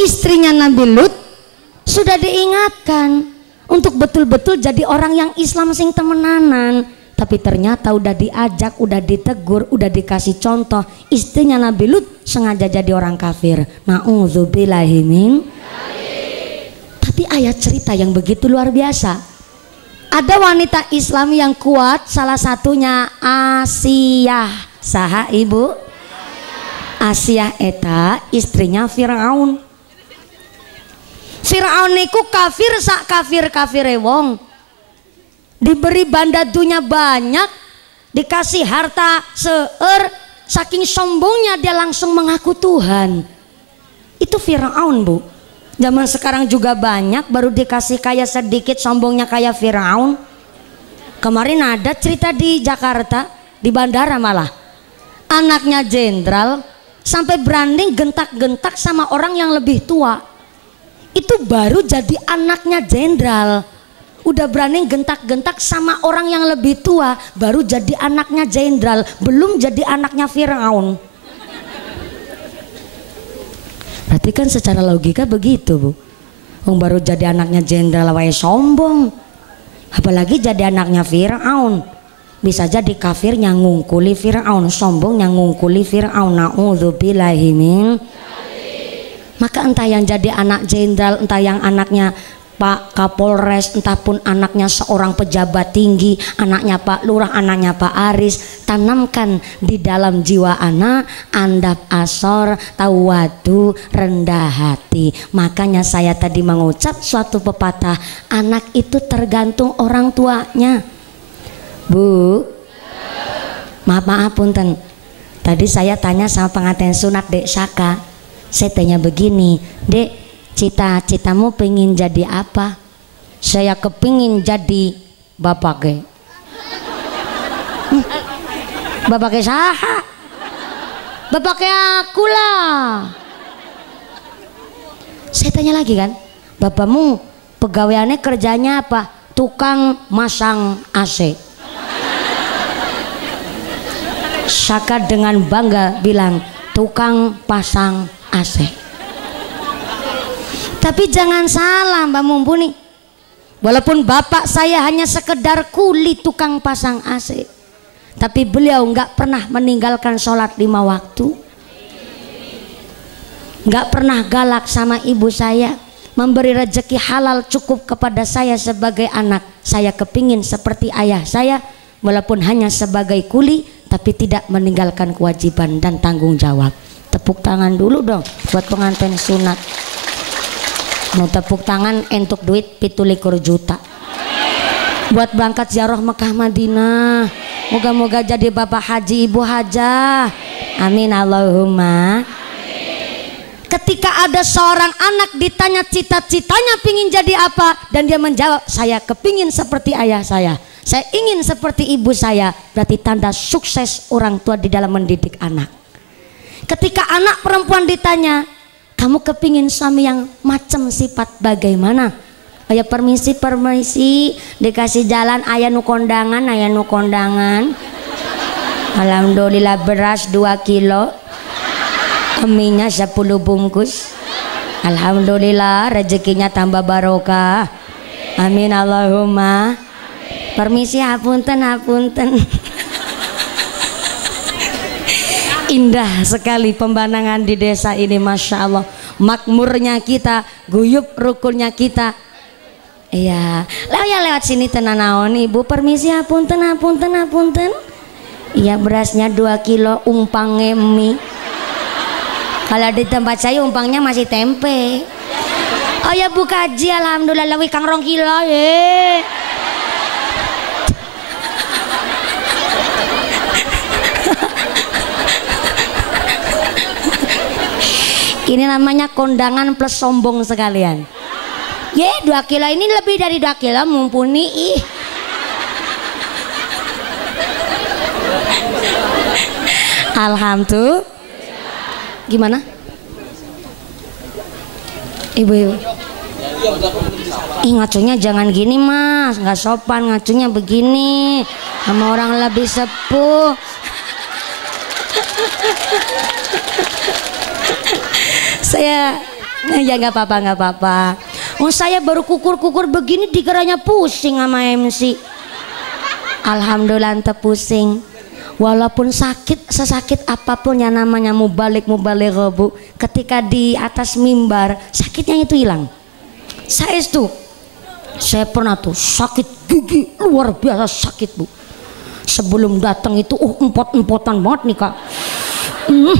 istrinya Nabi Lut sudah diingatkan untuk betul-betul jadi orang yang Islam sing temenanan, tapi ternyata udah diajak, udah ditegur, udah dikasih contoh, istrinya Nabi Lut sengaja jadi orang kafir. Na'udzubillahi min. Tapi ayat cerita yang begitu luar biasa. Ada wanita Islam yang kuat, salah satunya Asiyah. Saha ibu? Asiyah eta istrinya Firaun. Firaun niku kafir sak kafir-kafire wong. Diberi banda dunia banyak, dikasih harta seueur, saking sombongnya dia langsung mengaku Tuhan. Itu Firaun, Bu. Zaman sekarang juga banyak, baru dikasih kaya sedikit sombongnya kayak Firaun. Kemarin ada cerita di Jakarta, di bandara malah. Anaknya jenderal sampai berani gentak-gentak sama orang yang lebih tua. Itu baru jadi anaknya jenderal. Udah berani gentak-gentak sama orang yang lebih tua, baru jadi anaknya jenderal, belum jadi anaknya Firaun. Berarti kan secara logika begitu, Bu. Wong baru jadi anaknya jenderal wae sombong, apalagi jadi anaknya Firaun. Bisa jadi kafirnya ngungkuli Firaun, sombongnya ngungkuli Firaun. Na'udzubillahi min. Maka entah yang jadi anak jenderal, entah yang anaknya Pak Kapolres, entah pun anaknya seorang pejabat tinggi, anaknya Pak Lurah, anaknya Pak Aris, tanamkan di dalam jiwa anak andap asor, tawadu, rendah hati. Makanya saya tadi mengucap suatu pepatah, anak itu tergantung orang tuanya. Bu, maaf punten. Tadi saya tanya sama pengantin sunat Dek Saka. Saya tanya begini, Dek, cita-citamu pengen jadi apa? Saya kepingin jadi bapak ke. Bapak ke saha? Bapak ke aku lah. Saya tanya lagi kan, bapakmu pegawaiannya kerjanya apa? Tukang masang AC. Saka dengan bangga bilang, tukang pasang AC. Tapi jangan salah Mbak Mumpuni, walaupun bapak saya hanya sekedar kuli tukang pasang AC, tapi beliau nggak pernah meninggalkan sholat 5 waktu, nggak pernah galak sama ibu saya, memberi rezeki halal cukup kepada saya sebagai anak. Saya kepingin seperti ayah saya, walaupun hanya sebagai kuli, tapi tidak meninggalkan kewajiban dan tanggung jawab. Tepuk tangan dulu dong buat pengantin sunat. Mau tepuk tangan untuk duit 17 juta buat berangkat ziarah Mekah Madinah. Moga-moga jadi bapak haji, ibu hajah. Amin Allahumma. Ketika ada seorang anak ditanya cita-citanya pingin jadi apa, dan dia menjawab, saya kepingin seperti ayah saya, saya ingin seperti ibu saya, berarti tanda sukses orang tua di dalam mendidik anak. Ketika anak perempuan ditanya, kamu kepingin suami yang macam sifat bagaimana? Ayah permisi, dikasih jalan, ayah nu kondangan, alhamdulillah beras 2 kilo, minyak 10 bungkus, alhamdulillah rezekinya tambah barokah. Amin Allahumma. Permisi, hapunten. Indah sekali pemandangan di desa ini, Masya Allah. Makmurnya kita, guyup rukunnya kita. Iya, lewat sini tenanaon ibu. Permisi, hapunten. Iya, berasnya 2 kilo, umpangnya mie. Kalau di tempat saya umpangnya masih tempe. Oh ya Bu Kaji, alhamdulillah lewi kang 2 kilo ye. Ini namanya kondangan plus sombong sekalian. 2 kilo ini lebih dari 2 kilo, mumpuni. Alhamdulillah. Gimana? Ibu. Ngacunya jangan gini mas, nggak sopan ngacunya begini sama orang lebih sepuh. Ya nggak apa-apa, nggak apa-apa. Oh saya baru kukur-kukur begini dikiranya pusing sama MC. Alhamdulillah ente pusing. Walaupun sakit, sesakit apapun yang namanya mubalik bu, ketika di atas mimbar sakitnya itu hilang. Saya pernah tuh sakit gigi luar biasa sakit bu. Sebelum datang itu empot-empotan banget nih kak.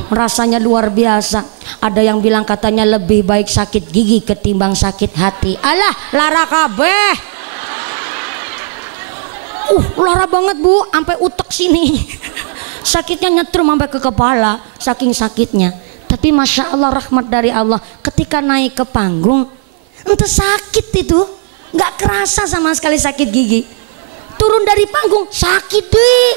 Rasanya luar biasa. Ada yang bilang katanya lebih baik sakit gigi ketimbang sakit hati. Alah lara kabeh. Lara banget bu, sampai utek sini. Sakitnya nyetrum sampai ke kepala, saking sakitnya. Tapi masya Allah rahmat dari Allah, ketika naik ke panggung, ente sakit itu, nggak kerasa sama sekali sakit gigi. Turun dari panggung sakit deh.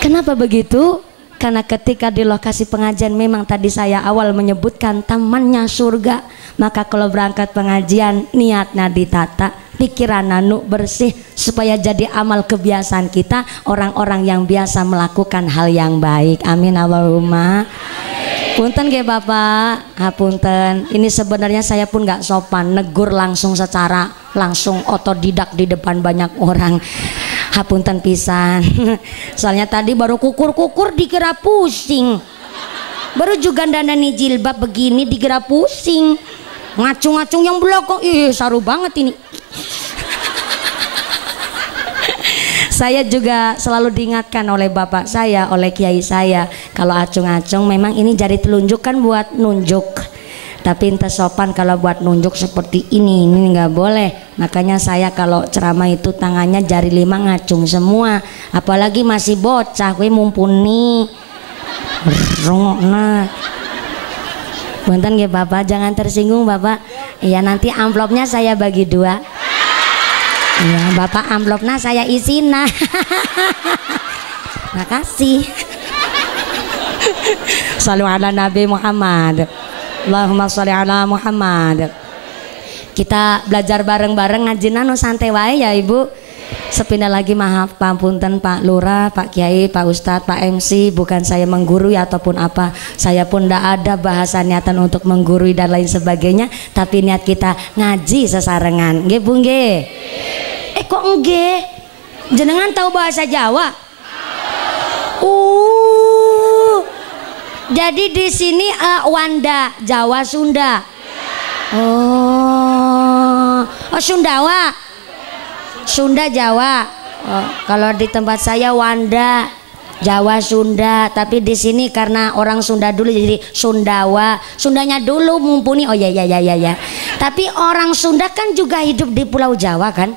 Kenapa begitu? Karena ketika di lokasi pengajian memang tadi saya awal menyebutkan tamannya surga. Maka kalau berangkat pengajian niatnya ditata, pikiran nanu bersih supaya jadi amal kebiasaan kita orang-orang yang biasa melakukan hal yang baik. Amin Allahumma. Punten ge Bapak, hapunten. Ini sebenarnya saya pun nggak sopan negur langsung secara langsung otodidak di depan banyak orang. Hapunten pisan. Soalnya tadi baru kukur-kukur dikira pusing. Baru juga dandani jilbab begini dikira pusing. Ngacung-ngacung yang belakang, saru banget ini. Saya juga selalu diingatkan oleh bapak saya, oleh kiai saya, kalau acung-acung memang ini jari telunjuk kan buat nunjuk. Tapi ente sopan kalau buat nunjuk seperti ini nggak boleh. Makanya saya kalau ceramah itu tangannya jari 5 ngacung semua. Apalagi masih bocah, gue mumpuni. Nah. Punten ya Bapak, jangan tersinggung Bapak. Iya nanti amplopnya saya bagi 2. Iya Bapak amplopnya saya isi nah. Makasih. Shallu ala Nabi Muhammad. Allahumma sholli ala Muhammad. Kita belajar bareng-bareng ngaji nano santai wae ya Ibu. Sepindah lagi maaf panpunten Pak Lurah, Pak Kiai, Pak Ustadz, Pak MC, bukan saya menggurui ataupun apa. Saya pun tidak ada bahasa niatan untuk menggurui dan lain sebagainya, tapi niat kita ngaji sesarengan. Nggih Bu nggih? Kok nggih? Jenengan tahu bahasa Jawa? Jadi di sini Wanda, Jawa, Sunda. Oh, Sundawa. Sunda Jawa. Kalau di tempat saya Wanda, Jawa Sunda, tapi di sini karena orang Sunda dulu jadi Sundawa. Sundanya dulu mumpuni. Oh ya. Tapi orang Sunda kan juga hidup di Pulau Jawa kan?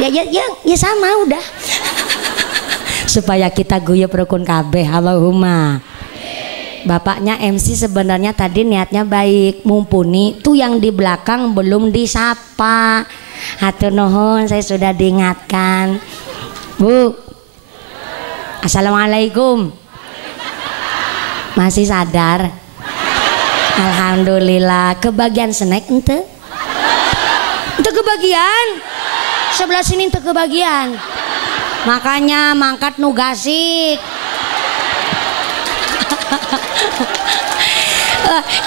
Ya sama udah. Supaya kita guyub rukun kabeh. Allahumma. Bapaknya MC sebenarnya tadi niatnya baik, mumpuni. Tuh yang di belakang belum disapa. Hatur nuhun, saya sudah diingatkan. Bu, assalamualaikum. Masih sadar? Alhamdulillah. Kebagian snack ente? Ente kebagian? Sebelah sini ente kebagian. Makanya mangkat nugasik.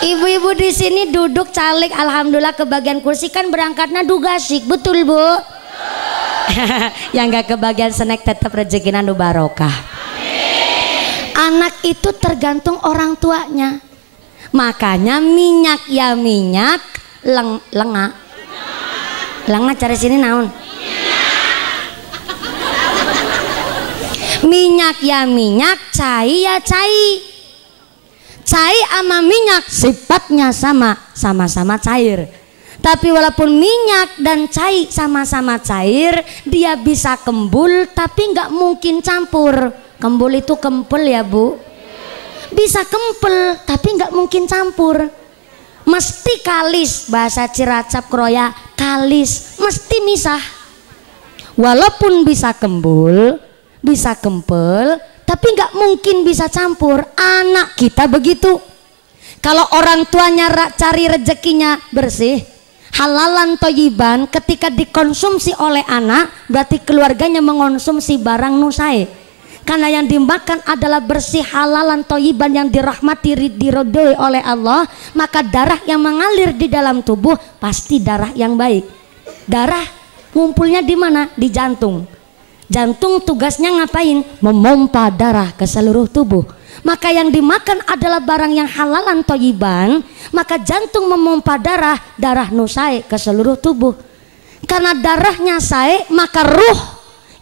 Ibu-ibu di sini duduk calik, alhamdulillah kebagian kursi kan berangkatnya dugasik, betul Bu? Yang gak kebagian snack tetap rezekinya nu barokah. Anak itu tergantung orang tuanya. Makanya minyak ya minyak, lenga. Lenga cari sini naon? Minyak ya minyak, cai ya cai. Cai sama minyak sifatnya sama-sama cair. Tapi walaupun minyak dan cai sama-sama cair, dia bisa kembul tapi nggak mungkin campur. Kembul itu kempel ya Bu. Bisa kempel tapi nggak mungkin campur. Mesti kalis, bahasa Cilacap Kroya kalis, mesti misah. Walaupun bisa kembul, bisa kempel, tapi nggak mungkin bisa campur. Anak kita begitu. Kalau orang tuanya cari rezekinya bersih, halalan toyiban, ketika dikonsumsi oleh anak, berarti keluarganya mengonsumsi barang nusai. Karena yang dimakan adalah bersih, halalan, thayyiban, yang dirahmati, diridhoi oleh Allah, maka darah yang mengalir di dalam tubuh pasti darah yang baik. Darah ngumpulnya di mana? Di jantung. Jantung tugasnya ngapain? Memompa darah ke seluruh tubuh. Maka yang dimakan adalah barang yang halalan, thayyiban, maka jantung memompa darah, darah nusai ke seluruh tubuh. Karena darahnya sae, maka ruh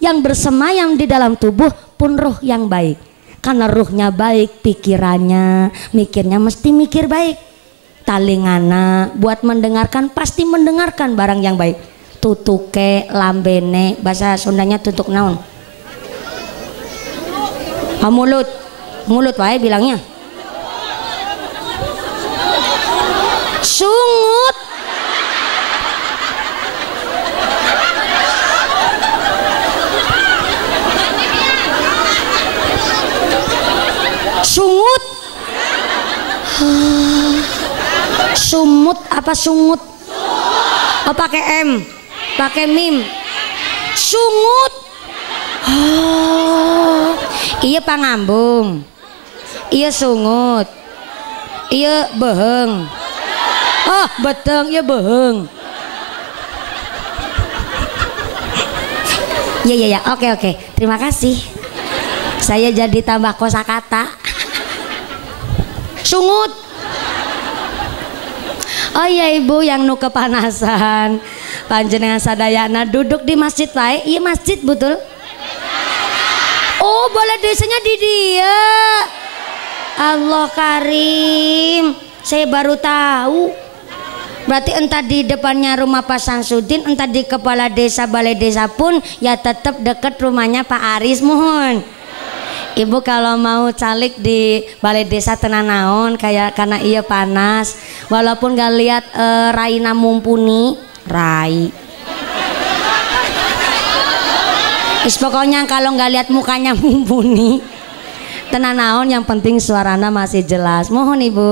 yang bersemayam di dalam tubuh pun ruh yang baik. Karena ruhnya baik, pikirannya, mikirnya mesti mikir baik. Talingana buat mendengarkan pasti mendengarkan barang yang baik. Tutuke, lambene, bahasa Sundanya tutuk naon? Mulut, mulut wae bilangnya. Sungut. Sungut. Sumut apa sungut? Oh pakai M, pakai mim. Sungut. Oh, iya pangambung. Iya sungut. Iya beheng. Oh beteng, iya beheng. Ya, oke. Terima kasih. Saya jadi tambah kosakata. Sungut. Oh iya ibu yang nu kepanasan, panjenengan sadayana duduk di masjid wae. Iya masjid betul. Oh balai desanya di dia. Allah Karim, saya baru tahu. Berarti entah di depannya rumah Pak Samsudin, entah di kepala desa balai desa pun ya tetap dekat rumahnya Pak Aris. Mohon ibu kalau mau calik di balai desa tenanaon kayak karena iya panas, walaupun gak lihat Raina mumpuni Rai. Pokoknya kalau nggak lihat mukanya mumpuni tenanaon, yang penting suaranya masih jelas. Mohon ibu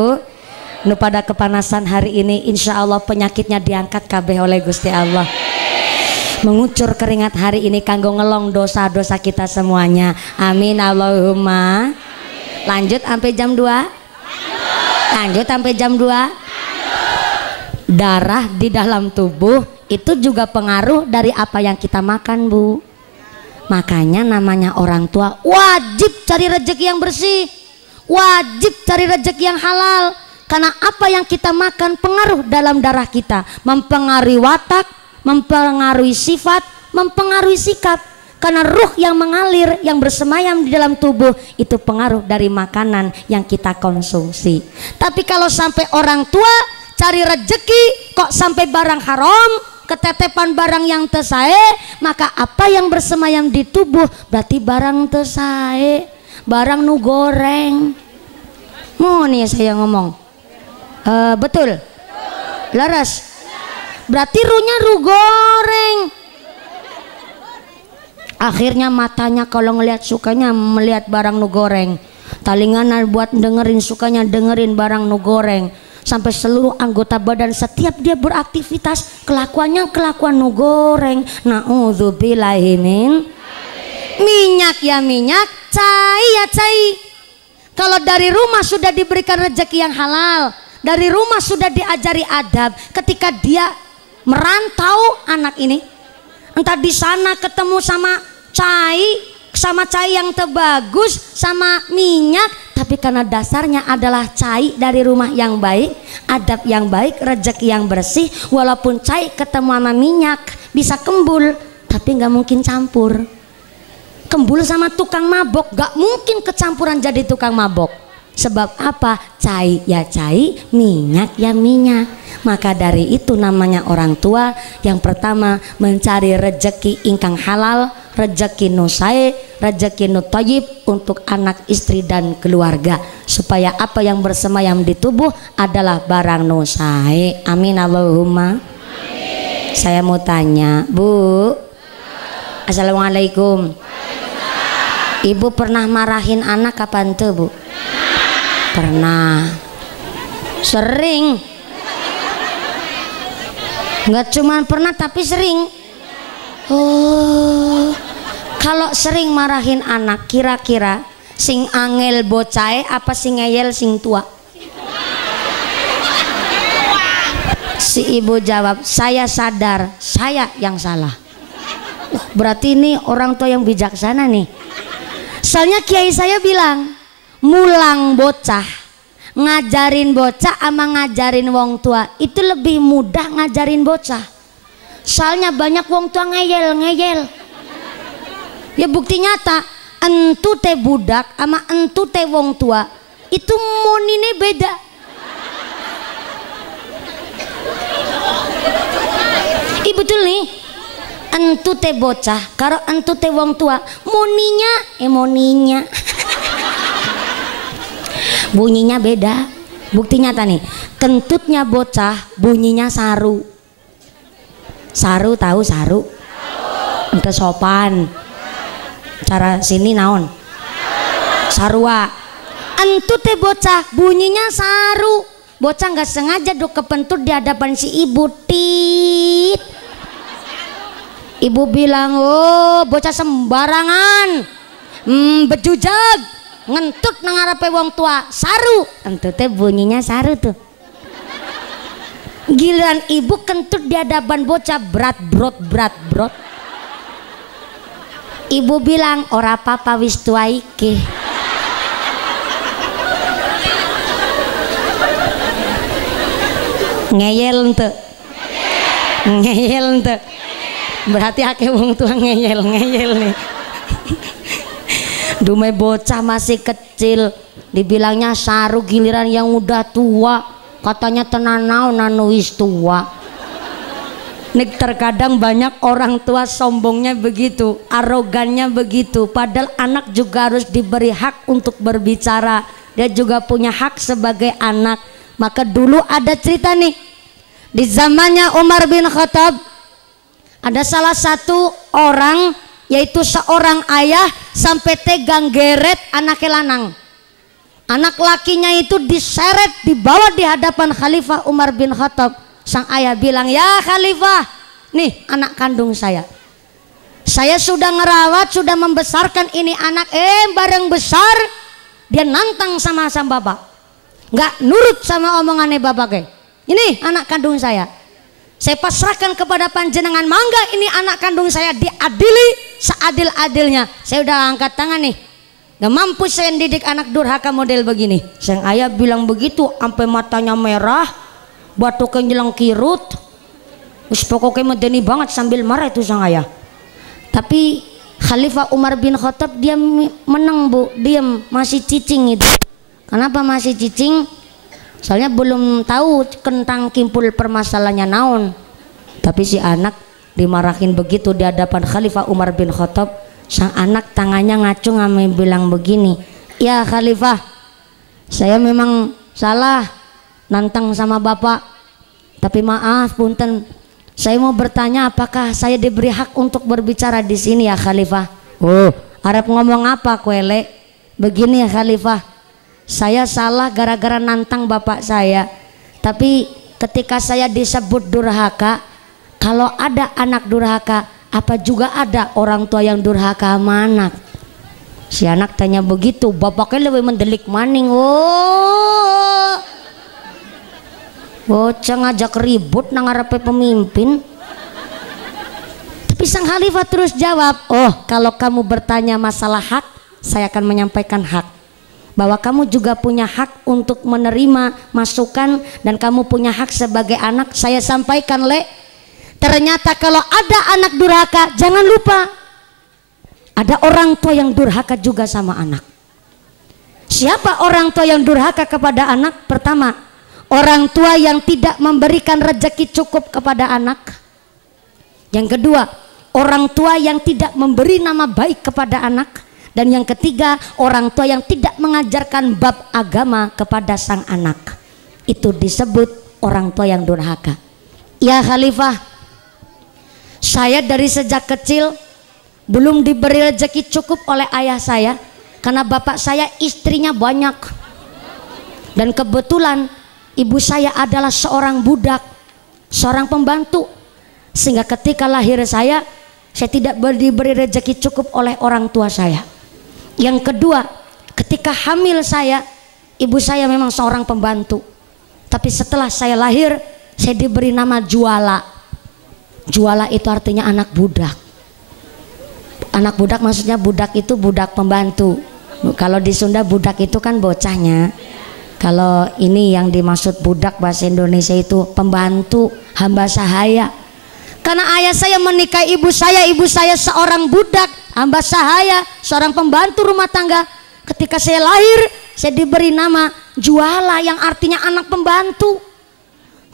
nu pada kepanasan hari ini, insya Allah penyakitnya diangkat kabeh oleh Gusti Allah. Mengucur keringat hari ini kanggo ngelong dosa-dosa kita semuanya. Amin Allahumma. Lanjut sampai jam 2. Lanjut sampai jam 2. Darah di dalam tubuh itu juga pengaruh dari apa yang kita makan, Bu. Makanya namanya orang tua wajib cari rezeki yang bersih, wajib cari rezeki yang halal. Karena apa yang kita makan pengaruh dalam darah kita, mempengaruhi watak, mempengaruhi sifat, mempengaruhi sikap. Karena ruh yang mengalir, yang bersemayam di dalam tubuh itu pengaruh dari makanan yang kita konsumsi. Tapi kalau sampai orang tua cari rezeki kok sampai barang haram, ketetepan barang yang tesae, maka apa yang bersemayam di tubuh berarti barang tesae, barang nu goreng. Mau nih saya ngomong betul? Laras. Berarti ruhnya ruh goreng. Akhirnya matanya kalau ngelihat sukanya melihat barang nu goreng, talingan buat dengerin sukanya dengerin barang nu goreng, sampai seluruh anggota badan setiap dia beraktivitas kelakuannya kelakuan nu goreng. Nauzubillahi min. Minyak ya minyak, cai ya cai. Kalau dari rumah sudah diberikan rezeki yang halal, dari rumah sudah diajari adab, ketika dia merantau anak ini, entah di sana ketemu sama cai yang terbagus, sama minyak, tapi karena dasarnya adalah cai dari rumah yang baik, adab yang baik, rezeki yang bersih. Walaupun cai ketemu sama minyak bisa kembul, tapi nggak mungkin campur. Kembul sama tukang mabok gak mungkin kecampuran jadi tukang mabok. Sebab apa? Cai ya cai, minyak ya minyak. Maka dari itu namanya orang tua yang pertama mencari rezeki ingkang halal, rezeki nu sae, rezeki nu thayyib untuk anak, istri dan keluarga, supaya apa yang bersemayam di tubuh adalah barang nu sae. Amin Allahumma. Amin. Saya mau tanya, Bu. Assalamualaikum. Ibu pernah marahin anak kapan tuh, Bu? Pernah. Sering. Nggak cuma pernah tapi sering. Oh, Kalau sering marahin anak, kira-kira sing angel bocahe apa sing ngeyel sing tua? Si ibu jawab, saya sadar saya yang salah. Berarti ini orang tua yang bijaksana nih. Soalnya kiai saya bilang, mulang bocah, ngajarin bocah sama ngajarin wong tua itu lebih mudah ngajarin bocah. Soalnya banyak wong tua ngeyel. Ya bukti nyata, entu teh budak sama entu teh wong tua itu monine beda. Betul nih, entu teh bocah karo entu teh wong tua moninya bunyinya beda. Bukti nyata nih, kentutnya bocah bunyinya saru. Saru tahu saru? Ente sopan. Cara sini naon? Sarua. Entu teh bocah bunyinya saru. Bocah nggak sengaja duk kepentut di hadapan si ibu. Tit. Ibu bilang, oh bocah sembarangan, bejujag, ngentut nang ngarepe wong tua, saru. Entu teh bunyinya saru tuh. Giliran ibu kentut di hadapan bocah, berat brot. Ibu bilang, ora apa-apa wis tua iki. Ngeyel ente. Berarti akeh wong tua ngeyel nih. Dume bocah masih kecil dibilangnya saru, giliran yang udah tua katanya tenan naon anu wis tua. Nih terkadang banyak orang tua sombongnya begitu, arogannya begitu, padahal anak juga harus diberi hak untuk berbicara. Dia juga punya hak sebagai anak. Maka dulu ada cerita nih, di zamannya Umar bin Khattab ada salah satu orang, yaitu seorang ayah sampai tegang geret anaknya lanang. Anak lakinya itu diseret, dibawa di hadapan Khalifah Umar bin Khattab. Sang ayah bilang, ya Khalifah, nih anak kandung saya sudah ngerawat, sudah membesarkan ini anak. Bareng besar dia nantang sama bapak, nggak nurut sama omongannya bapak. Ini anak kandung saya pasrahkan kepada panjenengan. Mangga ini anak kandung saya diadili seadil-adilnya. Saya udah angkat tangan nih, nggak mampu saya didik anak durhaka model begini. Sang ayah bilang begitu sampai matanya merah, batuknya nyelang kirut, wis pokoknya medeni banget sambil marah itu sang ayah. Tapi Khalifah Umar bin Khattab dia menang bu, diam, masih cicing itu. Kenapa masih cicing? Soalnya belum tahu kentang kimpul permasalahannya naon. Tapi si anak dimarahin begitu di hadapan Khalifah Umar bin Khattab. Sang anak tangannya ngacung ame bilang begini, ya Khalifah, saya memang salah nantang sama bapak, tapi maaf punten, saya mau bertanya apakah saya diberi hak untuk berbicara di sini ya Khalifah. Oh, arep ngomong apa kuele? Begini ya Khalifah, saya salah gara-gara nantang bapak saya. Tapi ketika saya disebut durhaka, kalau ada anak durhaka, apa juga ada orang tua yang durhaka sama anak? Si anak tanya begitu, bapaknya lebih mendelik maning. Oh, bocah ngajak ribut nang ngarepe pemimpin. Tapi sang Khalifah terus jawab, oh kalau kamu bertanya masalah hak, saya akan menyampaikan hak, bahwa kamu juga punya hak untuk menerima masukan dan kamu punya hak sebagai anak. Saya sampaikan ternyata kalau ada anak durhaka, jangan lupa ada orang tua yang durhaka juga sama anak. Siapa orang tua yang durhaka kepada anak? Pertama, orang tua yang tidak memberikan rezeki cukup kepada anak. Yang kedua, orang tua yang tidak memberi nama baik kepada anak. Dan yang ketiga, orang tua yang tidak mengajarkan bab agama kepada sang anak. Itu disebut orang tua yang durhaka. Ya Khalifah, saya dari sejak kecil belum diberi rezeki cukup oleh ayah saya, karena bapak saya istrinya banyak. Dan kebetulan ibu saya adalah seorang budak, seorang pembantu. Sehingga ketika lahir saya saya tidak diberi rezeki cukup oleh orang tua saya. Yang kedua, ketika hamil saya, ibu saya memang seorang pembantu. Tapi setelah saya lahir, saya diberi nama Juala. Juala itu artinya anak budak. Anak budak maksudnya budak itu budak pembantu. Kalau di Sunda budak itu kan bocahnya. Kalau ini yang dimaksud budak bahasa Indonesia itu pembantu, hamba sahaya. Karena ayah saya menikahi ibu saya seorang budak, hamba sahaya, seorang pembantu rumah tangga. Ketika saya lahir, saya diberi nama Juala yang artinya anak pembantu.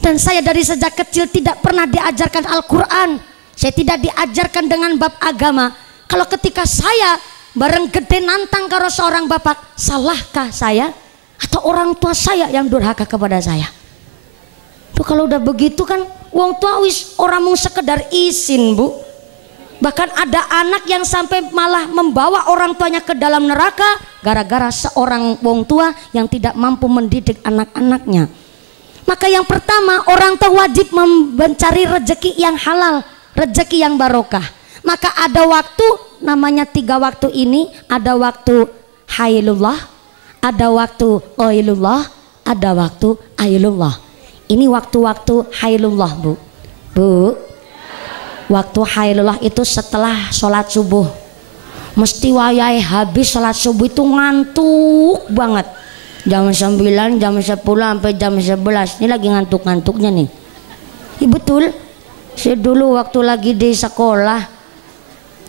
Dan saya dari sejak kecil tidak pernah diajarkan Al-Quran. Saya tidak diajarkan dengan bab agama. Kalau ketika saya bareng gede nantang karo seorang bapak, salahkah saya atau orang tua saya yang durhaka kepada saya? Tuh kalau udah begitu kan wong tua wis orang mau sekedar izin, Bu. Bahkan ada anak yang sampai malah membawa orang tuanya ke dalam neraka gara-gara seorang wong tua yang tidak mampu mendidik anak-anaknya. Maka yang pertama, orang tua wajib mencari rezeki yang halal, rezeki yang barokah. Maka ada waktu, namanya 3 waktu ini, ada waktu hailullah, ada waktu oilullah, ada waktu ailullah. Ini waktu-waktu hailullah, Bu. Bu, waktu hailullah itu setelah sholat subuh. Mesti wayai habis sholat subuh itu ngantuk banget. Jam 9, jam 10 sampai jam 11. Ini lagi ngantuk-ngantuknya nih. Iya betul. Saya dulu waktu lagi di sekolah.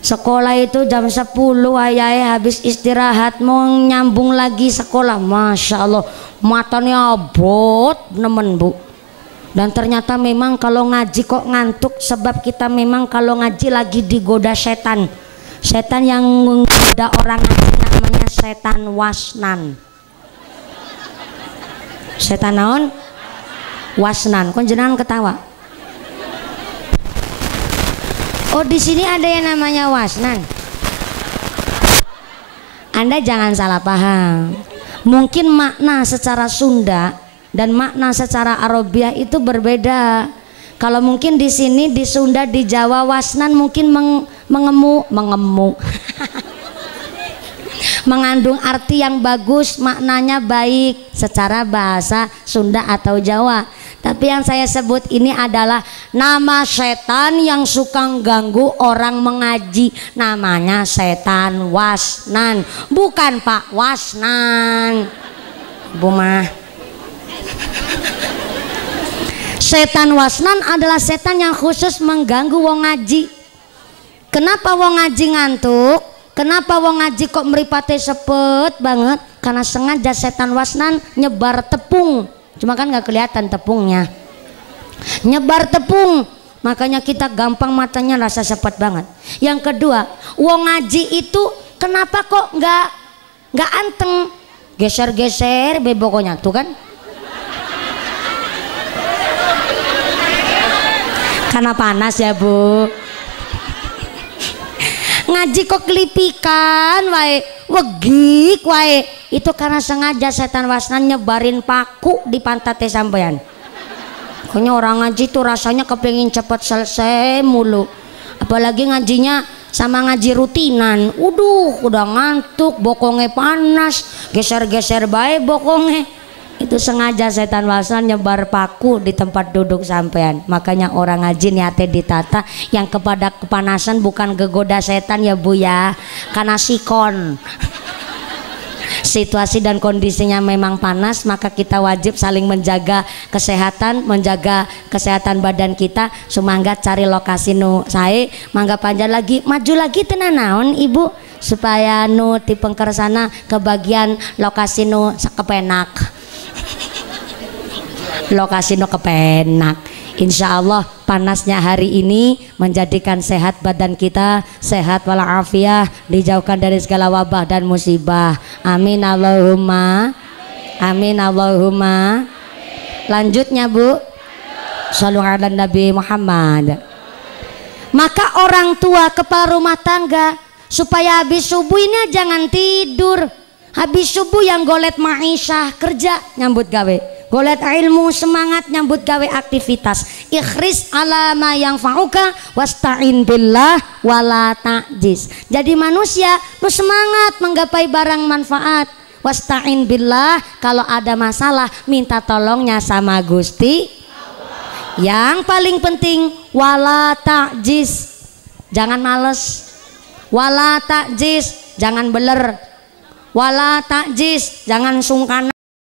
Sekolah itu jam 10 wayai habis istirahat mau nyambung lagi sekolah. Masya Allah, matanya abot nemen, Bu. Dan ternyata memang kalau ngaji kok ngantuk, sebab kita memang kalau ngaji lagi digoda setan. Setan yang menggoda orang ngaji namanya setan wasnan. Setan naon? Wasnan. Kok jenengan ketawa? Oh, di sini ada yang namanya wasnan. Anda jangan salah paham. Mungkin makna secara Sunda dan makna secara Arabiah itu berbeda. Kalau mungkin di sini di Sunda, di Jawa wasnan mungkin mengemu mengandung arti yang bagus, maknanya baik secara bahasa Sunda atau Jawa. Tapi yang saya sebut ini adalah nama setan yang suka ganggu orang mengaji. Namanya setan wasnan, bukan Pak Wasnan, Bu mah. Setan wasnan adalah setan yang khusus mengganggu wong ngaji. Kenapa wong ngaji ngantuk? Kenapa wong ngaji kok mripate sepet banget? Karena sengaja setan wasnan nyebar tepung. Cuma kan nggak kelihatan tepungnya. Nyebar tepung, makanya kita gampang matanya rasa sepet banget. Yang kedua, wong ngaji itu kenapa kok nggak anteng? Geser-geser bebokonya tuh kan? Karena panas ya, Bu. Ngaji kok kelipikan wae, wegik wae. Itu karena sengaja setan wasnan nyebarin paku di pantatnya sampean. Pokoknya orang ngaji tuh rasanya kepengin cepet selesai mulu. Apalagi ngajinya sama ngaji rutinan. Udah ngantuk, bokongnya panas, geser-geser bae bokongnya. Itu sengaja setan wasnan nyebar paku di tempat duduk sampean. Makanya orang ngaji niatnya ditata, yang kepada kepanasan bukan kegoda setan ya, Bu ya, karena sikon. Situasi dan kondisinya memang panas, maka kita wajib saling menjaga kesehatan badan kita. Sumangga cari lokasi nu sae, mangga panjang lagi, maju lagi tenan naon Ibu, supaya nu ti pengkersana ke bagian lokasi nu kepenak. Lokasi nu kepenak. Insya Allah panasnya hari ini menjadikan sehat badan kita, sehat walafiat, dijauhkan dari segala wabah dan musibah. Amin Allahumma. Amin Allahumma. Lanjutnya, Bu. Shallu ala Nabi Muhammad. Maka orang tua kepala rumah tangga supaya habis subuh ini jangan tidur. Habis subuh yang golet ma'isyah, kerja nyambut gawe, golet ilmu semangat nyambut gawe aktivitas. Ikhris ala ma yang fa'uka wasta'in billah wala ta'jiz. Jadi manusia lu semangat menggapai barang manfaat. Wasta'in billah, kalau ada masalah minta tolongnya sama Gusti. Yang paling penting wala ta'jiz, jangan males. Wala ta'jiz, jangan beler. Wala ta'jiz, jangan sungkan.